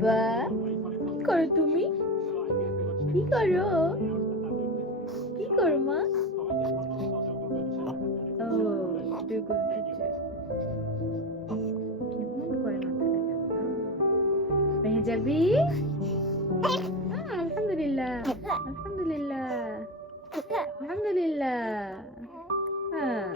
বাবা, কি করো তুমি? কি করো? কি করো মা? ও, তুই করতেছে। কেমন করে মাথাটা জানো না? মেহেজাবি? আলহামদুলিল্লাহ, আলহামদুলিল্লাহ, আলহামদুলিল্লাহ। হ্যাঁ।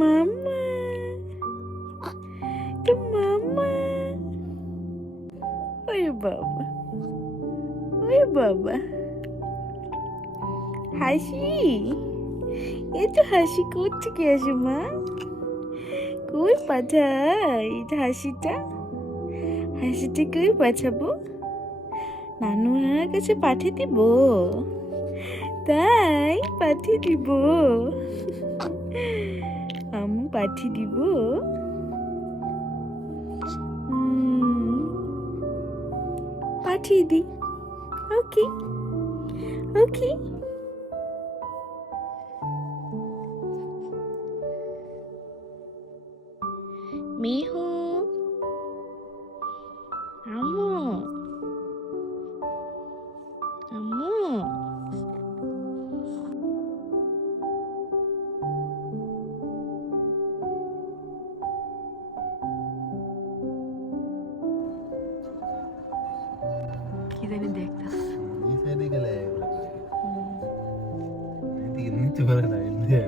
মাম্মা, তো মাম্মা, ওরে বাবা, ওরে বাবা, হাসি, এত হাসি কোত্থেকে আসে মা? কই পাঠাই হাসিটা? হাসিটা কই পাঠাবো? নানুর কাছে পাঠিয়ে দিব? তাই পাঠিয়ে দিব? আমি পাঠিয়ে দিব? পাঠিয়ে দি। ওকে, ওকে। মিহু, আম্মু, আম্মু। কি জানি দেখতাস? এই সাইডে গেলে এদিকে নিতে পারে না, এদিকে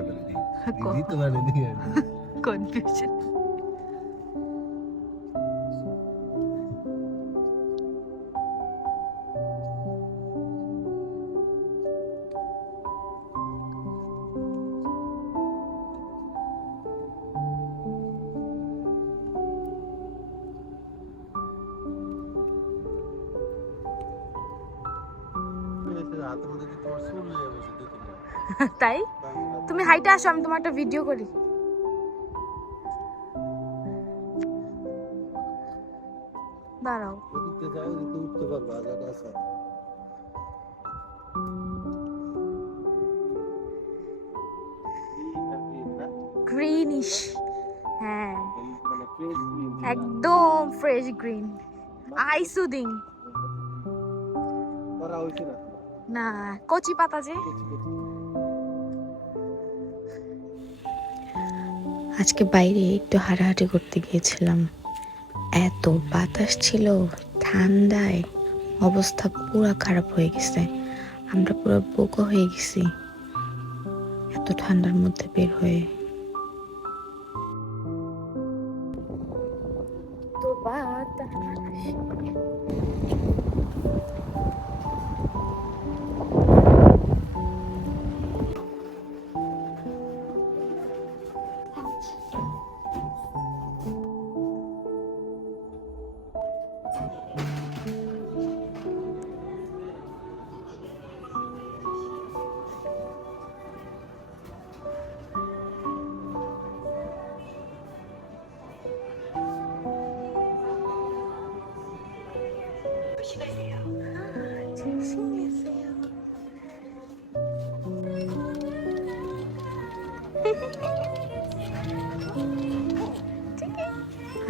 দিতে পারে এদিকে। কনফিউশন। হাতের মধ্যে তোমার চুল হয়ে গেছে দেখি না। তাই তুমি হাইটে আসো, আমি তোমার একটা ভিডিও করি। দাঁড়াও। ওদিকে যাও, ওদিকে উঠতে পারবো, আজাদ আছে। গ্রিনিশ, হ্যাঁ মানে ফ্রেশ গ্রিন, একদম ফ্রেশ গ্রিন, আই সুদিং। করা হইছে না না, কচি পাতা যে। আজকে বাইরে একটু হাঁটাহাঁটি করতে গিয়েছিলাম, এত বাতাস ছিল, ঠান্ডায় অবস্থা পুরো খারাপ হয়ে গেছে। আমরা পুরো বোকা হয়ে গেছি এত ঠান্ডার মধ্যে বের হয়ে। তো বাতাস,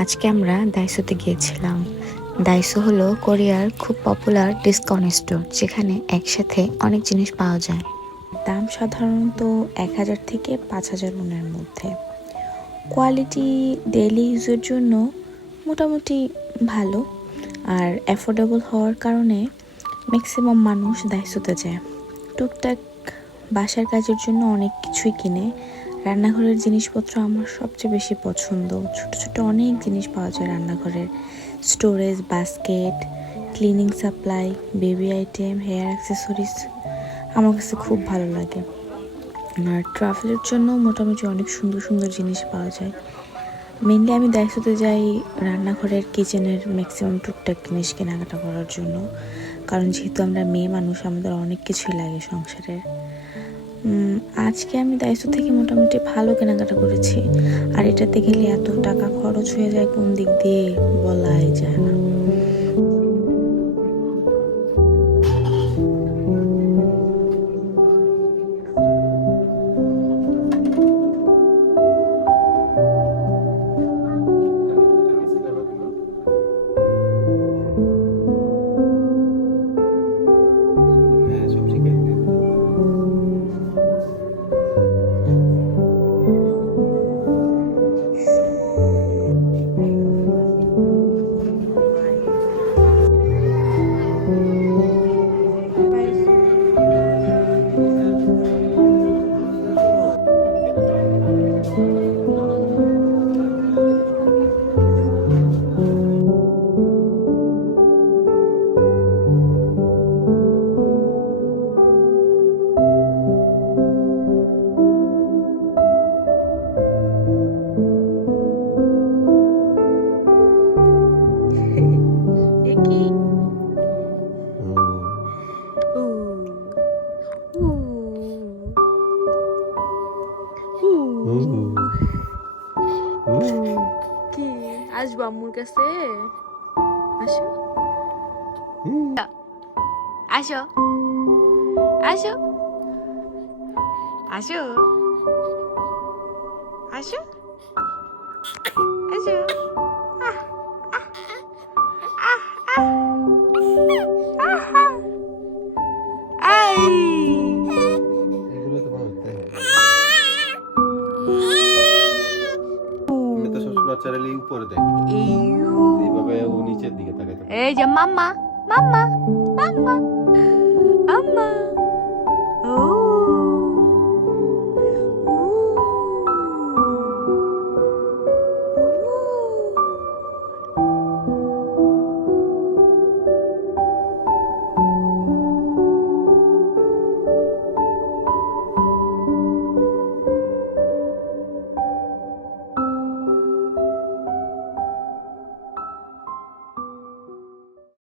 আজকে আমরা দাইসোতে গিয়েছিলাম। দাইসো হলো কোরিয়ার খুব পপুলার ডিসকাউন্ট স্টোর, যেখানে একসাথে অনেক জিনিস পাওয়া যায়। দাম সাধারণত 1000 থেকে 5000 ওনের মধ্যে। কোয়ালিটি ডেইলি ইউজের জন্য মোটামুটি ভালো, আর অ্যাফোর্ডেবল হওয়ার কারণে ম্যাক্সিমাম মানুষ দাইসোতে যায়। টুকটাক বাসার কাজের জন্য অনেক কিছুই কিনে। রান্নাঘরের জিনিসপত্র আমার সবচেয়ে বেশি পছন্দ। ছোট ছোট অনেক জিনিস পাওয়া যায় রান্নাঘরের, storage, basket, cleaning supply, baby item, hair accessories আমার কাছে খুব ভালো লাগে। আর ট্রাভেলের জন্য মোটামুটি অনেক সুন্দর সুন্দর জিনিস পাওয়া যায়। মেনলি আমি দায়িত্বতে যাই রান্নাঘরের কিচেনের ম্যাক্সিমাম টুকটাক জিনিস কেনাকাটা করার জন্য, কারণ যেহেতু আমরা মেয়ে মানুষ আমাদের অনেক কিছুই লাগে সংসারের। আজকে আমি দায়িত্ব থেকে মোটামুটি ভালো কেনাকাটা করেছি, আর এটাতে গেলে এত টাকা খরচ হয়ে যায় কোন দিক দিয়ে বলাই যায় না। হ্যাঁ, সব শিখাই দিবে। কি আসবো আম্মুর কাছে? আসো আসো আসো আসো আসো আসো। এগুলো তো ভাবতে হয়। আমি তো সবসময় বাচ্চারা উপরে দেয়, এইভাবে ও নিচের দিকে তাকায় থাকে। এই যে মাম্মা মাম্মা মাম্মা